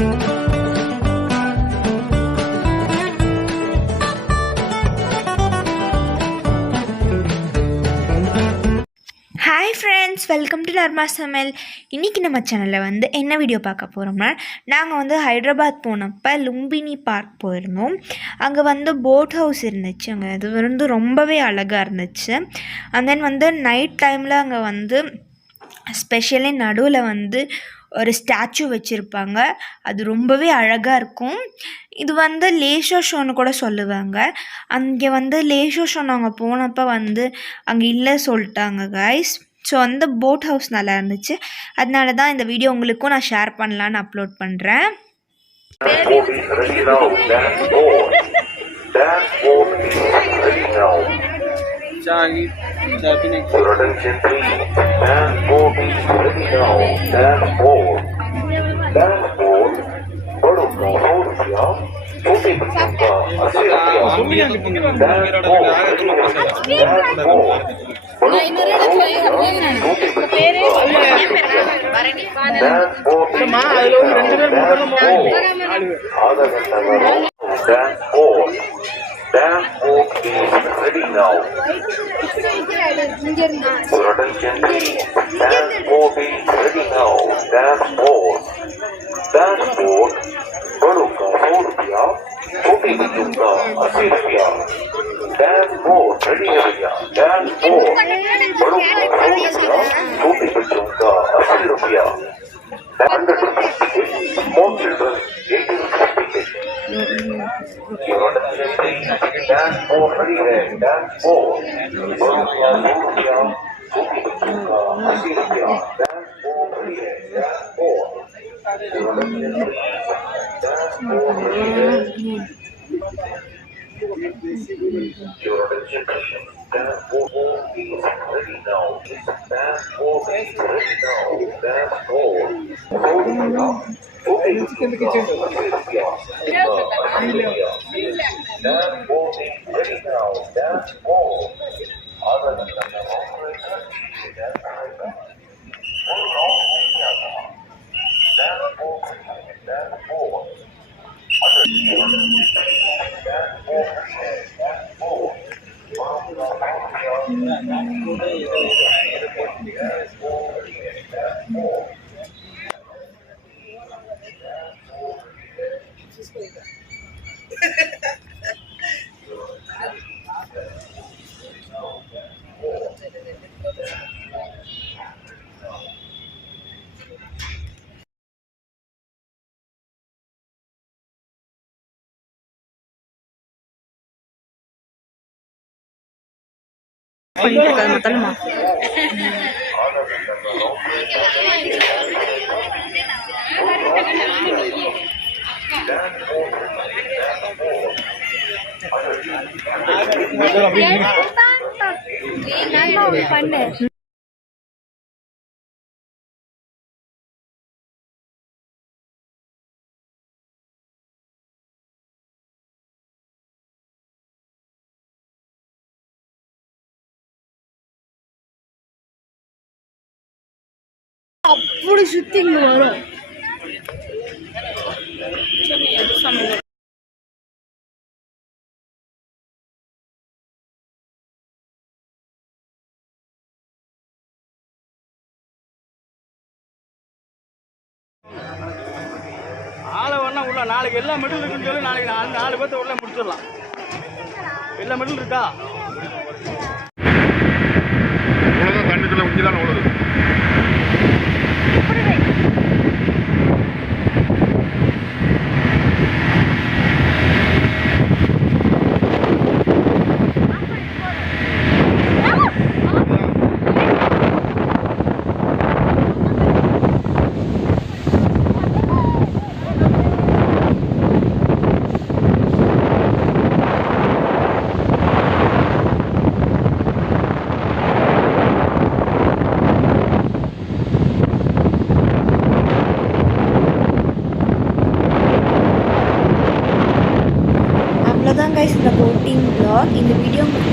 Hi friends, welcome to நர்மா சமையல். இன்றைக்கி நம்ம சேனலில் வந்து என்ன வீடியோ பார்க்க போகிறோம்னா, நாங்கள் வந்து ஹைதராபாத் போனப்போ லும்பினி பார்க் போயிருந்தோம். அங்கே வந்து போட் ஹவுஸ் இருந்துச்சு. அங்கே அது வந்து ரொம்பவே அழகாக இருந்துச்சு. அண்ட் தென் வந்து நைட் டைமில் அங்கே வந்து ஸ்பெஷலி நடுவில் வந்து ஒரு ஸ்டாச்சு வச்சுருப்பாங்க. அது ரொம்பவே அழகாக இருக்கும். இது வந்து லேஷோ ஷோன்னு கூட சொல்லுவாங்க. அங்கே வந்து லேஷோ ஷோ நாங்கள் போனப்போ வந்து அங்கே இல்லை சொல்லிட்டாங்க கைஸ். ஸோ அந்த போட் ஹவுஸ் நல்லா இருந்துச்சு. அதனால தான் இந்த வீடியோ உங்களுக்கும் நான் ஷேர் பண்ணலான்னு அப்லோட் பண்ணுறேன். Dance boat is ready now. For attention please. Dance boat is ready now. Dance boat. Dance boat. बड़ों का 100 रुपया, छोटे बच्चों का 80 रुपया. Dance boat ready है भैया. Dance boat. बड़ों का 100 रुपया, छोटे बच्चों का 80 रुपया. 100 rupees ticket. Small children 80 rupees ticket. Your attention please. Dance boat ready है. Dance boat. बड़ों का 100 रुपया, छोटे बच्चों का 80 रुपया. Dance boat ready है. Dance boat. Your attention please. Dance boat ready है. Your attention please. Dance boat is ready now. Dance boat is ready now. Dance boat. Dance boat is ready now. Dance boat. Other than the operator, dance boat. Dance boat. Dance boat. Other than dance boat. Dance boat. பண்ணிட்டு மொத்தமா பண்ணு. அப்படி சுத்தி இங்க வரும். ஆளை வேணா உள்ள நாளைக்கு எல்லா மெடல் இருக்குன்னு சொல்லி நாளைக்கு 4 பேர்த்த உள்ள முடிச்சிடலாம். எல்லா மெடல் இருக்கா? உலகம் கண்ணுக்குள்ள உச்சிதான் உள்ளது. கைஸ், இந்த போட்டிங் vlog. இந்த வீடியோ உங்களுக்கு